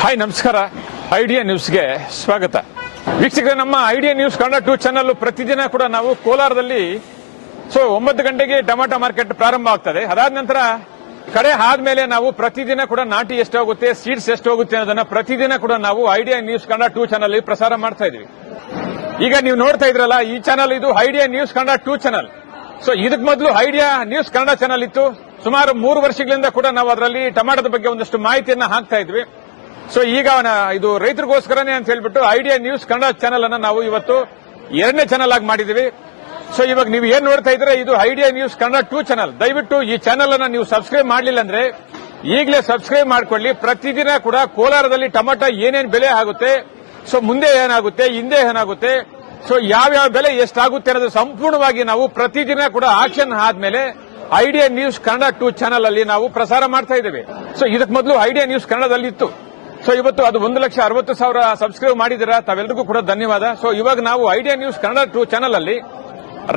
Hi ನಮಸ್ಕಾರ. Idea ನ್ಯೂಸ್ಗೆ ಸ್ವಾಗತ. ವೀಕ್ಷಕರೇ, ನಮ್ಮ ಐಡಿಯಾ ನ್ಯೂಸ್ ಕನ್ನಡ 2 ಚಾನಲ್ ಪ್ರತಿದಿನ ಕೂಡ ನಾವು ಕೋಲಾರದಲ್ಲಿ 9 ಗಂಟೆಗೆ ಟೊಮಾಟೊ ಮಾರ್ಕೆಟ್ ಪ್ರಾರಂಭ ಆಗ್ತದೆ. ಅದಾದ ನಂತರ ಕಡೆ ಆದ್ಮೇಲೆ ನಾವು ಪ್ರತಿದಿನ ಕೂಡ ನಾಟಿ ಎಷ್ಟು ಹೋಗುತ್ತೆ, ಸೀಡ್ಸ್ ಎಷ್ಟು ಹೋಗುತ್ತೆ ಅನ್ನೋದನ್ನ ಪ್ರತಿದಿನ ಕೂಡ ನಾವು ಐಡಿಯಾ ನ್ಯೂಸ್ ಕನ್ನಡ 2 ಚಾನಲ್ ಪ್ರಸಾರ ಮಾಡ್ತಾ ಇದೀವಿ. ಈಗ ನೀವು ನೋಡ್ತಾ ಇದ್ರಲ್ಲ, ಈ ಚಾನಲ್ ಇದು ಐಡಿಯಾ ನ್ಯೂಸ್ ಕನ್ನಡ 2 ಚಾನಲ್. ಇದಕ್ಕೆ ಮೊದಲು ಐಡಿಯಾ ನ್ಯೂಸ್ ಕನ್ನಡ ಚಾನಲ್ ಇತ್ತು. ಸುಮಾರು 3 ವರ್ಷಗಳಿಂದ ಕೂಡ ನಾವು ಅದರಲ್ಲಿ ಟೊಮಾಟೋದ ಬಗ್ಗೆ ಒಂದಷ್ಟು ಮಾಹಿತಿಯನ್ನ ಹಾಕ್ತಾ ಇದ್ವಿ. ಈಗ ಇದು ರೈತರಿಗೋಸ್ಕರನೇ ಅಂತ ಹೇಳ್ಬಿಟ್ಟು ಐಡಿಯಾ ನ್ಯೂಸ್ ಕನ್ನಡ ಚಾನಲ್ ಅನ್ನ ನಾವು ಇವತ್ತು 2ನೇ ಚಾನಲ್ ಆಗಿ ಮಾಡಿದೀವಿ. ಇವಾಗ ನೀವು ಏನ್ ನೋಡ್ತಾ ಇದ್ರೆ ಇದು ಐಡಿಯಾ ನ್ಯೂಸ್ ಕನ್ನಡ 2 ಚಾನಲ್. ದಯವಿಟ್ಟು ಈ ಚಾನಲ್ ಅನ್ನ ನೀವು ಸಬ್ಸ್ಕ್ರೈಬ್ ಮಾಡಲಿಲ್ಲ ಅಂದ್ರೆ ಈಗಲೇ ಸಬ್ಸ್ಕ್ರೈಬ್ ಮಾಡ್ಕೊಳ್ಳಿ. ಪ್ರತಿದಿನ ಕೂಡ ಕೋಲಾರದಲ್ಲಿ ಟೊಮಾಟೊ ಏನೇನು ಬೆಲೆ ಆಗುತ್ತೆ, ಮುಂದೆ ಏನಾಗುತ್ತೆ, ಹಿಂದೆ ಏನಾಗುತ್ತೆ, ಯಾವ್ಯಾವ ಬೆಲೆ ಎಷ್ಟಾಗುತ್ತೆ ಅನ್ನೋದು ಸಂಪೂರ್ಣವಾಗಿ ನಾವು ಪ್ರತಿದಿನ ಕೂಡ ಆಕ್ಷನ್ ಆದ್ಮೇಲೆ ಐಡಿಯಾ ನ್ಯೂಸ್ ಕನ್ನಡ 2 ಚಾನಲ್ ಅಲ್ಲಿ ನಾವು ಪ್ರಸಾರ ಮಾಡ್ತಾ ಇದ್ದೇವೆ. ಇದಕ್ಕೆ ಮೊದಲು ಐಡಿಯಾ ನ್ಯೂಸ್ ಕನ್ನಡದಲ್ಲಿ ಇತ್ತು. ಇವತ್ತು ಅದು 1,60,000 ಸಬ್ಸ್ಕ್ರೈಬ್ ಮಾಡಿದಿರಾ, ತಾವೆಲ್ಲರಿಗೂ ಕೂಡ ಧನ್ಯವಾದ. ಇವಾಗ ನಾವು ಐಡಿಯಾ ನ್ಯೂಸ್ ಕನ್ನಡ 2 ಚಾನಲ್ ಅಲ್ಲಿ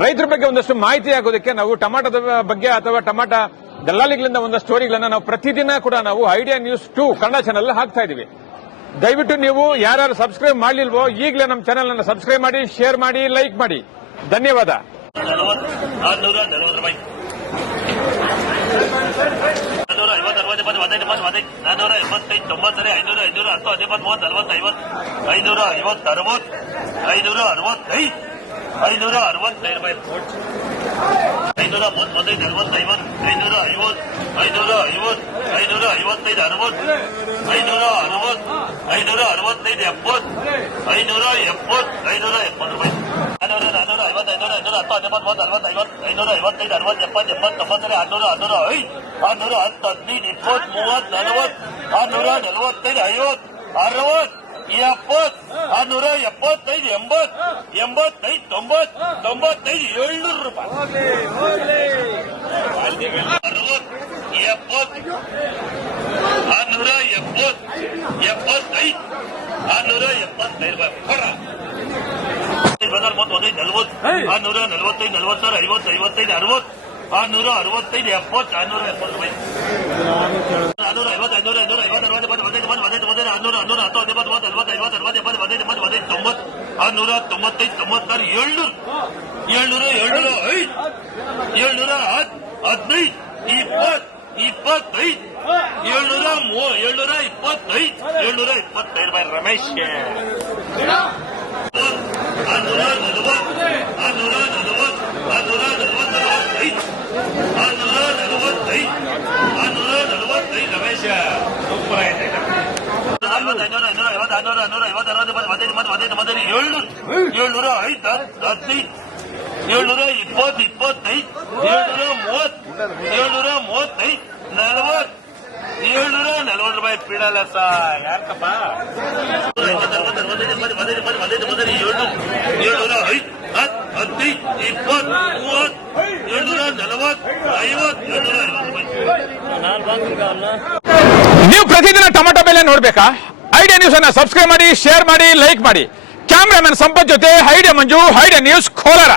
ರೈತರ ಬಗ್ಗೆ ಒಂದಷ್ಟು ಮಾಹಿತಿ ಆಗೋದಕ್ಕೆ ನಾವು ಟೊಮಾಟೋದ ಬಗ್ಗೆ ಅಥವಾ ಟೊಮಾಟೊ ದಲ್ಲಾಳಿಗಳಿಂದ ಒಂದಷ್ಟು ಸ್ಟೋರಿಗಳನ್ನ ನಾವು ಪ್ರತಿದಿನ ಕೂಡ ನಾವು ಐಡಿಯಾ ನ್ಯೂಸ್ 2 ಕನ್ನಡ ಚಾನಲ್ ಹಾಕ್ತಾ ಇದೀವಿ. ದಯವಿಟ್ಟು ನೀವು ಯಾರು ಸಬ್ಸ್ಕ್ರೈಬ್ ಮಾಡಲಿಲ್ವೋ ಈಗಲೇ ನಮ್ಮ ಚಾನಲ್ ಅನ್ನು ಸಬ್ಸ್ಕ್ರೈಬ್ ಮಾಡಿ, ಶೇರ್ ಮಾಡಿ, ಲೈಕ್ ಮಾಡಿ. ಧನ್ಯವಾದ. ರಮೇಶ್ ₹740 ಪೀಡಲ್ಲ ಯಾಕಪ್ಪ. 740 ನೀವು ಪ್ರತಿದಿನ ಟೊಮೆಟೊ ಬೆಲೆ ನೋಡ್ಬೇಕಾ? ಐಡಿಯಾ ನ್ಯೂಸ್ ಅನ್ನ ಸಬ್ಸ್ಕ್ರೈಬ್ ಮಾಡಿ, ಶೇರ್ ಮಾಡಿ, ಲೈಕ್ ಮಾಡಿ. ಕ್ಯಾಮ್ರಾಮನ್ ಸಂಪತ್ ಜೊತೆ ಐಡಿಯಾ ಮಂಜು, ಐಡಿಯಾ ನ್ಯೂಸ್ ಕೋಲಾರ.